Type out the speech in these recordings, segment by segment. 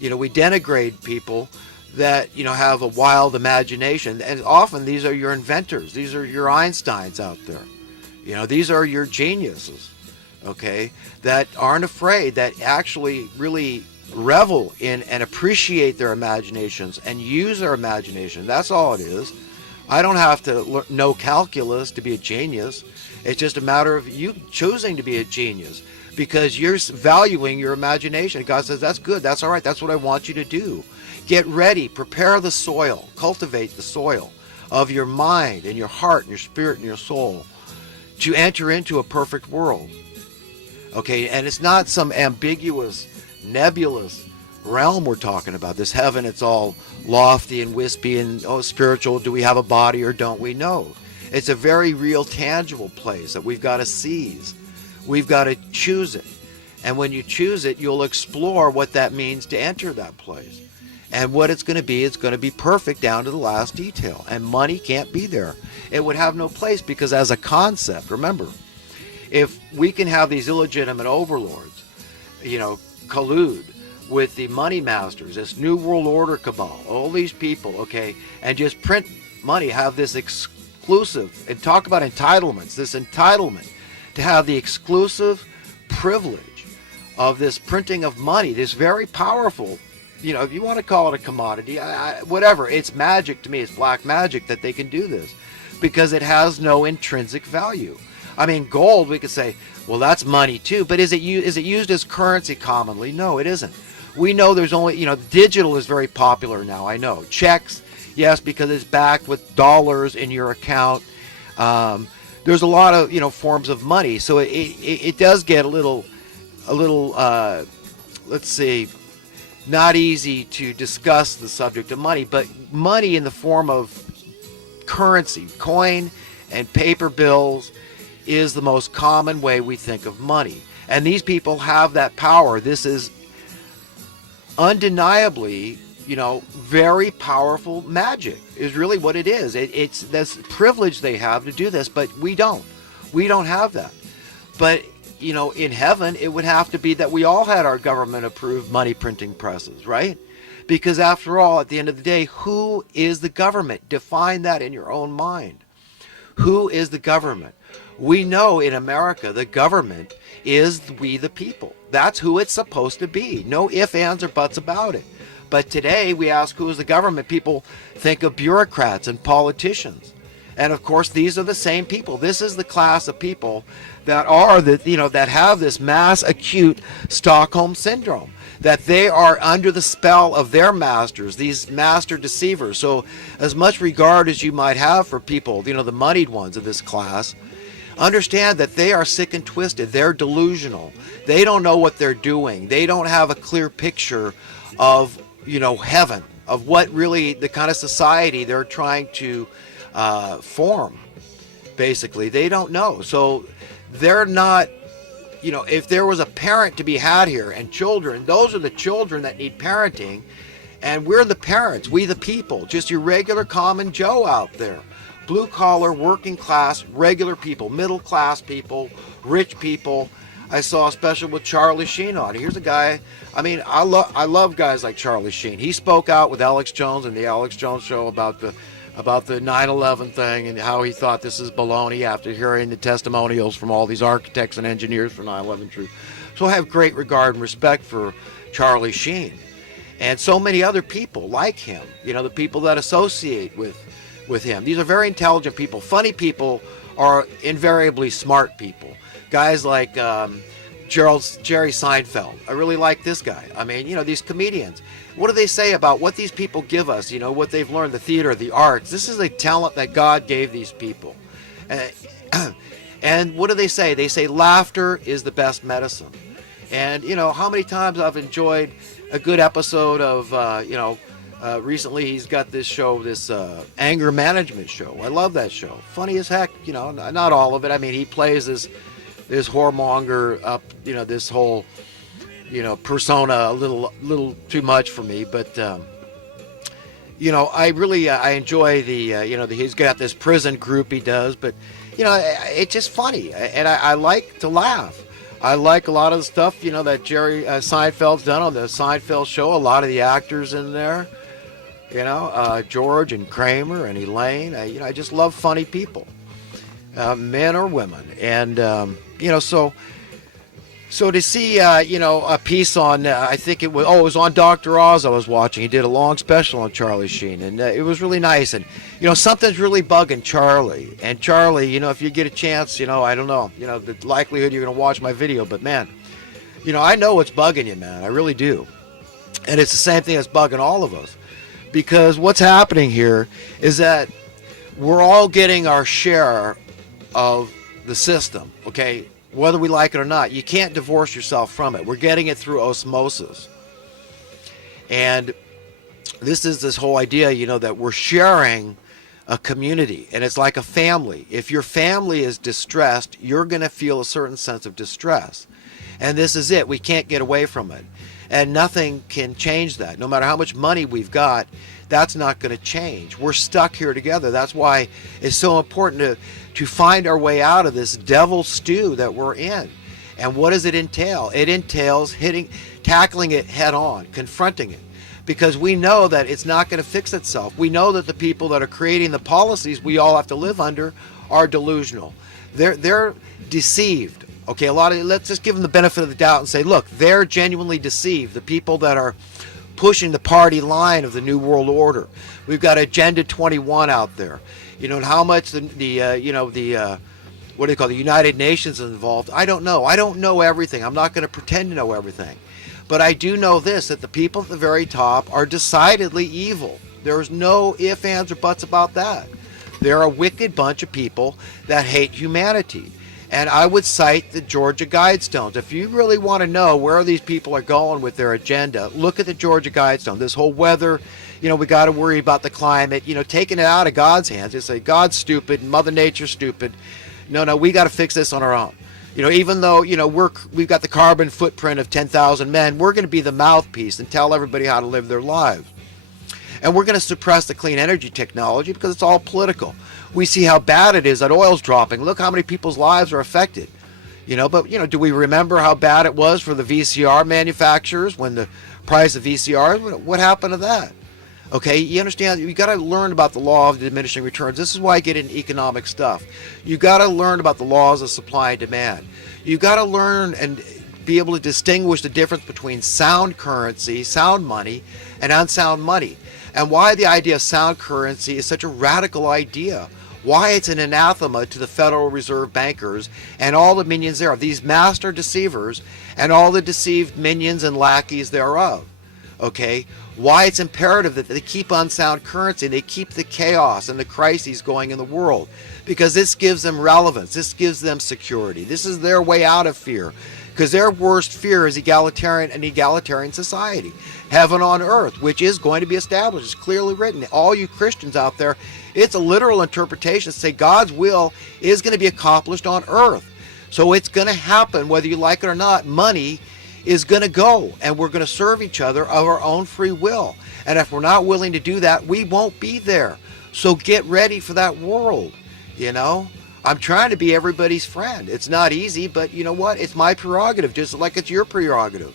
We denigrate people that, have a wild imagination. And often these are your inventors. These are your Einsteins out there. These are your geniuses, okay, that aren't afraid, that actually really revel in and appreciate their imaginations and use their imagination. That's all it is. I don't have to know calculus to be a genius. It's just a matter of you choosing to be a genius because you're valuing your imagination. God says, that's good. That's all right. That's what I want you to do. Get ready. Prepare the soil. Cultivate the soil of your mind and your heart and your spirit and your soul to enter into a perfect world. Okay, and it's not some ambiguous, nebulous realm we're talking about. This heaven, it's all lofty and wispy and spiritual. Do we have a body or don't we? No. It's a very real, tangible place that we've got to seize. We've got to choose it. And when you choose it, you'll explore what that means to enter that place. And what it's going to be perfect down to the last detail. And money can't be there. It would have no place because as a concept, remember, if we can have these illegitimate overlords, collude with the money masters, this New World Order cabal, all these people, okay, and just print money, have this exclusive, and talk about entitlements, this entitlement to have the exclusive privilege of this printing of money, this very powerful, if you want to call it a commodity, whatever, it's magic to me, it's black magic that they can do this because it has no intrinsic value. I mean, gold, we could say, well, that's money too, but is it used as currency commonly? No, it isn't. We know there's only, digital is very popular now, I know. Checks, yes, because it's backed with dollars in your account. There's a lot of, forms of money, so it does get a little, let's see, not easy to discuss the subject of money, but money in the form of currency, coin and paper bills is the most common way we think of money. And these people have that power. This is undeniably, very powerful magic is really what it is. It's this privilege they have to do this, but we don't. We don't have that. But, in heaven, it would have to be that we all had our government-approved money printing presses, right? Because after all, at the end of the day, who is the government? Define that in your own mind. Who is the government? We know in America the government is we the people. That's who it's supposed to be. No ifs, ands, or buts about it. But today we ask who is the government. People think of bureaucrats and politicians. And of course these are the same people. This is the class of people that are that have this mass acute Stockholm syndrome. That they are under the spell of their masters, these master deceivers. So as much regard as you might have for people, the moneyed ones of this class, understand that they are sick and twisted. They're delusional. They don't know what they're doing. They don't have a clear picture of, heaven, of what really the kind of society they're trying to form. Basically, they don't know. So they're not, if there was a parent to be had here and children, those are the children that need parenting. And we're the parents, we the people, just your regular common Joe out there. Blue collar, working class, regular people, middle class people, rich people. I saw a special with Charlie Sheen on. Here's a guy, I love guys like Charlie Sheen. He spoke out with Alex Jones in the Alex Jones show about the 9/11 thing and how he thought this is baloney after hearing the testimonials from all these architects and engineers for 9/11 truth. So I have great regard and respect for Charlie Sheen and so many other people like him, the people that associate with him. These are very intelligent people. Funny people are invariably smart people. Guys like Jerry Seinfeld. I really like this guy. These comedians. What do they say about what these people give us? What they've learned, the theater, the arts. This is a talent that God gave these people. And what do they say? They say laughter is the best medicine. And, how many times I've enjoyed a good episode of, recently he's got this show, this anger management show. I love that show. Funny as heck, not all of it. He plays this whoremonger up, this whole, persona a little too much for me. But, I really, I enjoy he's got this prison group he does, but, it's just funny. And I like to laugh. I like a lot of the stuff, that Jerry Seinfeld's done on the Seinfeld show. A lot of the actors in there, George and Kramer and Elaine. I just love funny people, men or women. And, so to see, a piece on, I think it was on Dr. Oz I was watching. He did a long special on Charlie Sheen, and it was really nice. And, something's really bugging Charlie. And Charlie, if you get a chance, I don't know, the likelihood you're going to watch my video. But, man, I know what's bugging you, man. I really do. And it's the same thing that's bugging all of us. Because what's happening here is that we're all getting our share of the system, okay? Whether we like it or not. You can't divorce yourself from it. We're getting it through osmosis. And this is this whole idea, that we're sharing a community. And it's like a family. If your family is distressed, you're going to feel a certain sense of distress. And this is it. We can't get away from it. And nothing can change that. No matter how much money we've got, that's not going to change. We're stuck here together. That's why it's so important to find our way out of this devil stew that we're in. And what does it entail? It entails tackling it head on, confronting it. Because we know that it's not going to fix itself. We know that the people that are creating the policies we all have to live under are delusional. They're deceived. Okay, let's just give them the benefit of the doubt and say, look, they're genuinely deceived. The people that are pushing the party line of the New World Order. We've got Agenda 21 out there. And how much the United Nations is involved, I don't know. I don't know everything. I'm not going to pretend to know everything. But I do know this, that the people at the very top are decidedly evil. There's no ifs, ands, or buts about that. They're a wicked bunch of people that hate humanity. And I would cite the Georgia Guidestones. If you really want to know where these people are going with their agenda, look at the Georgia Guidestone. This whole weather, we got to worry about the climate, taking it out of God's hands. They say, God's stupid, Mother Nature's stupid. No, we got to fix this on our own. Even though, we've got the carbon footprint of 10,000 men, we're going to be the mouthpiece and tell everybody how to live their lives. And we're going to suppress the clean energy technology because it's all political. We see how bad it is that oil's dropping. Look how many people's lives are affected. But do we remember how bad it was for the VCR manufacturers when the price of VCRs, what happened to that? Okay, you understand, you got to learn about the law of diminishing returns. This is why I get into economic stuff. You got to learn about the laws of supply and demand. You got to learn and be able to distinguish the difference between sound currency, sound money, and unsound money. And why the idea of sound currency is such a radical idea. Why it's an anathema to the Federal Reserve bankers and all the minions thereof, these master deceivers and all the deceived minions and lackeys thereof. Okay? Why it's imperative that they keep unsound currency, they keep the chaos and the crises going in the world. Because this gives them relevance, this gives them security. This is their way out of fear. Because their worst fear is an egalitarian society. Heaven on earth, which is going to be established. It's clearly written. All you Christians out there, it's a literal interpretation to say God's will is going to be accomplished on earth. So it's going to happen whether you like it or not. Money is going to go, and we're going to serve each other of our own free will. And if we're not willing to do that, we won't be there. So get ready for that world, I'm trying to be everybody's friend. It's not easy, but you know what? It's my prerogative, just like it's your prerogative.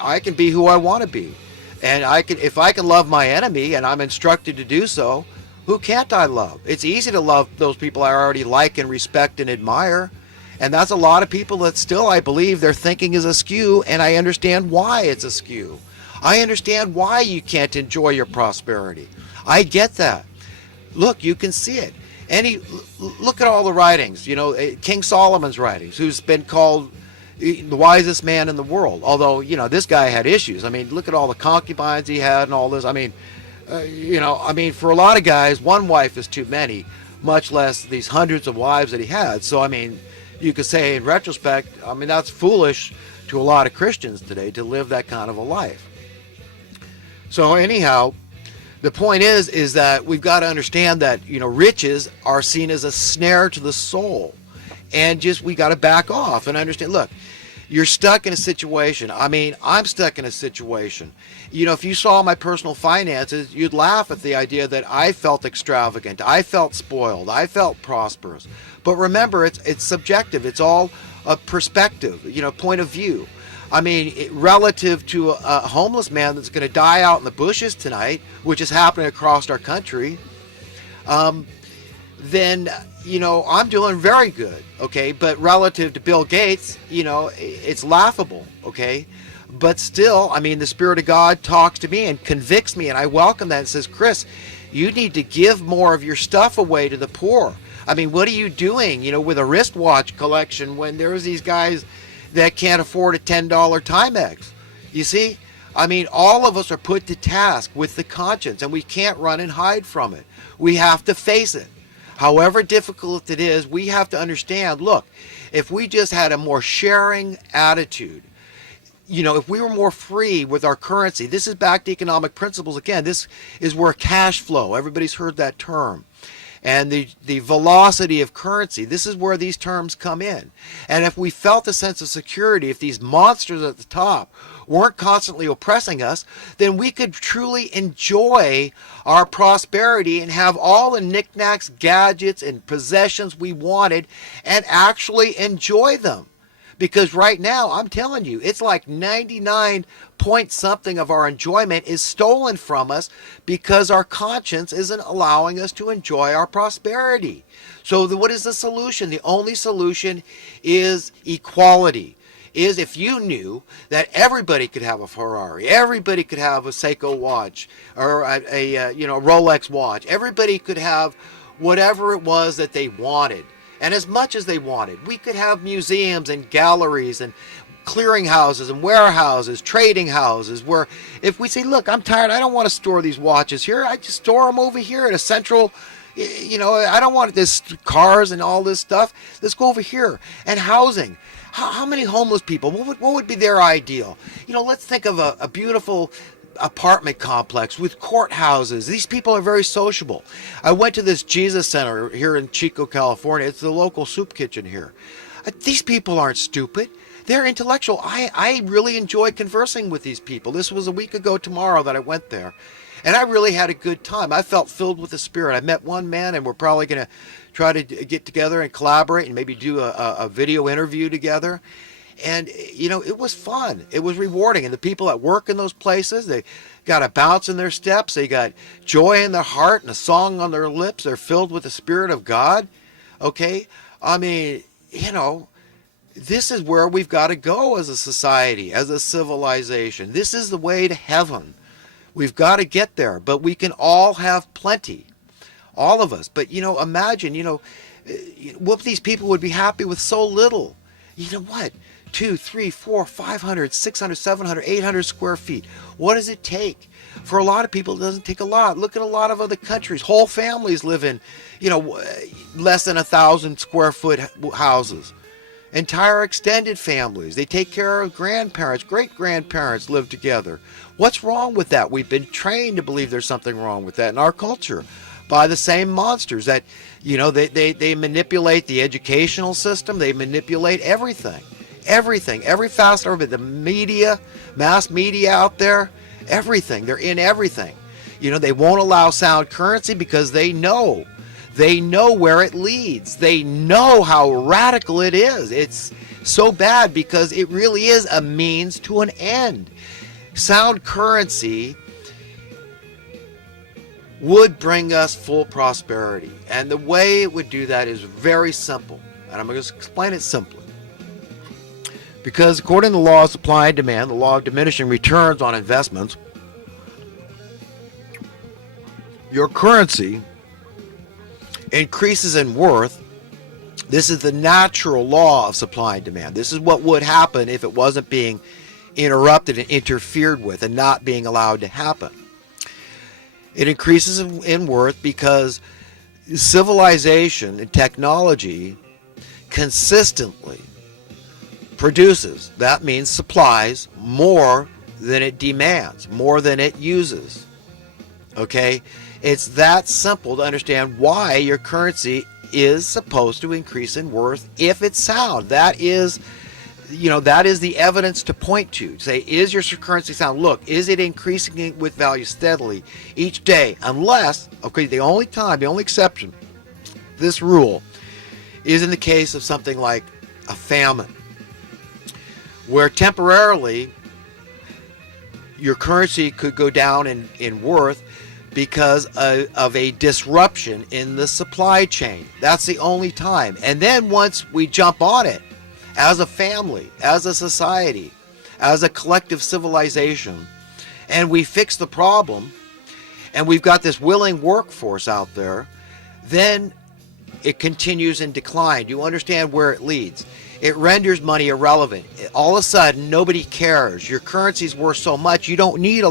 I can be who I want to be. And if I can love my enemy, and I'm instructed to do so, who can't I love? It's easy to love those people I already like and respect and admire. And that's a lot of people that still, I believe, their thinking is askew, and I understand why it's askew. I understand why you can't enjoy your prosperity. I get that. Look, you can see it. Look at all the writings, King Solomon's writings, who's been called the wisest man in the world. Although, this guy had issues. Look at all the concubines he had and all this. For a lot of guys, one wife is too many, much less these hundreds of wives that he had. So, you could say in retrospect, that's foolish to a lot of Christians today to live that kind of a life. So anyhow, the point is that we've got to understand that, riches are seen as a snare to the soul. And we got to back off and understand, look, you're stuck in a situation. I'm stuck in a situation. If you saw my personal finances, you'd laugh at the idea that I felt extravagant. I felt spoiled. I felt prosperous. But remember, it's subjective. It's all perspective, point of view. I mean, relative to a homeless man that's going to die out in the bushes tonight, which is happening across our country, then, I'm doing very good, okay? But relative to Bill Gates, it's laughable, okay? But still, I mean, the Spirit of God talks to me and convicts me, and I welcome that and says, Chris, you need to give more of your stuff away to the poor. I mean, what are you doing, with a wristwatch collection when there's these guys that can't afford a $10 Timex? You see? I mean, all of us are put to task with the conscience, and we can't run and hide from it. We have to face it. However difficult it is, we have to understand, look, if we just had a more sharing attitude, if we were more free with our currency, this is back to economic principles again. This is where cash flow, everybody's heard that term, and the velocity of currency, this is where these terms come in. And if we felt a sense of security, if these monsters at the top weren't constantly oppressing us, then we could truly enjoy our prosperity and have all the knickknacks, gadgets, and possessions we wanted and actually enjoy them. Because right now, I'm telling you, it's like 99 point something of our enjoyment is stolen from us because our conscience isn't allowing us to enjoy our prosperity. So what is the solution? The only solution is equality. Is if you knew that everybody could have a Ferrari, everybody could have a Seiko watch, or a Rolex watch, everybody could have whatever it was that they wanted, and as much as they wanted. We could have museums and galleries and clearinghouses and warehouses, trading houses, where if we say, look, I'm tired, I don't want to store these watches here, I just store them over here at a central, I don't want this cars and all this stuff. Let's go over here. And housing. How many homeless people? What would be their ideal? Let's think of a beautiful apartment complex with courthouses. These people are very sociable. I went to this Jesus Center here in Chico, California. It's the local soup kitchen here. These people aren't stupid. They're intellectual. I really enjoy conversing with these people. This was a week ago tomorrow that I went there. And I really had a good time. I felt filled with the Spirit. I met one man, and we're probably going to try to get together and collaborate and maybe do a video interview together. And, it was fun. It was rewarding. And the people that work in those places, they got a bounce in their steps. They got joy in their heart and a song on their lips. They're filled with the Spirit of God. Okay? I mean, this is where we've got to go as a society, as a civilization. This is the way to heaven. We've got to get there, but we can all have plenty. All of us. But, imagine, what these people would be happy with so little. You know what? 2, 3, 4, 500, 600, 700, 800 square feet. What does it take? For a lot of people, it doesn't take a lot. Look at a lot of other countries. Whole families live in, less than 1,000 square foot houses. Entire extended families. They take care of grandparents, great-grandparents live together. What's wrong with that? We've been trained to believe there's something wrong with that in our culture by the same monsters that, they manipulate the educational system. They manipulate everything. Everything. Every facet of it. The media, mass media out there, everything. They're in everything. They won't allow sound currency because they know. They know where it leads. They know how radical it is. It's so bad because it really is a means to an end. Sound currency would bring us full prosperity. And the way it would do that is very simple. And I'm going to explain it simply. Because according to the law of supply and demand, the law of diminishing returns on investments, your currency increases in worth. This is the natural law of supply and demand. This is what would happen if it wasn't being interrupted and interfered with and not being allowed to happen. It increases in worth because civilization and technology consistently produces, that means supplies, more than it demands, more than it uses. Okay? It's that simple to understand why your currency is supposed to increase in worth if it's sound. That is the evidence to point to. Say, is your currency sound? Look, is it increasing with value steadily each day? Unless, okay, the only exception, this rule, is in the case of something like a famine, where temporarily your currency could go down in worth because of a disruption in the supply chain. That's the only time. And then once we jump on it, as a family, as a society, as a collective civilization, and we fix the problem, and we've got this willing workforce out there, then it continues in decline. Do you understand where it leads? It renders money irrelevant. All of a sudden, nobody cares. Your currency's worth so much, you don't need a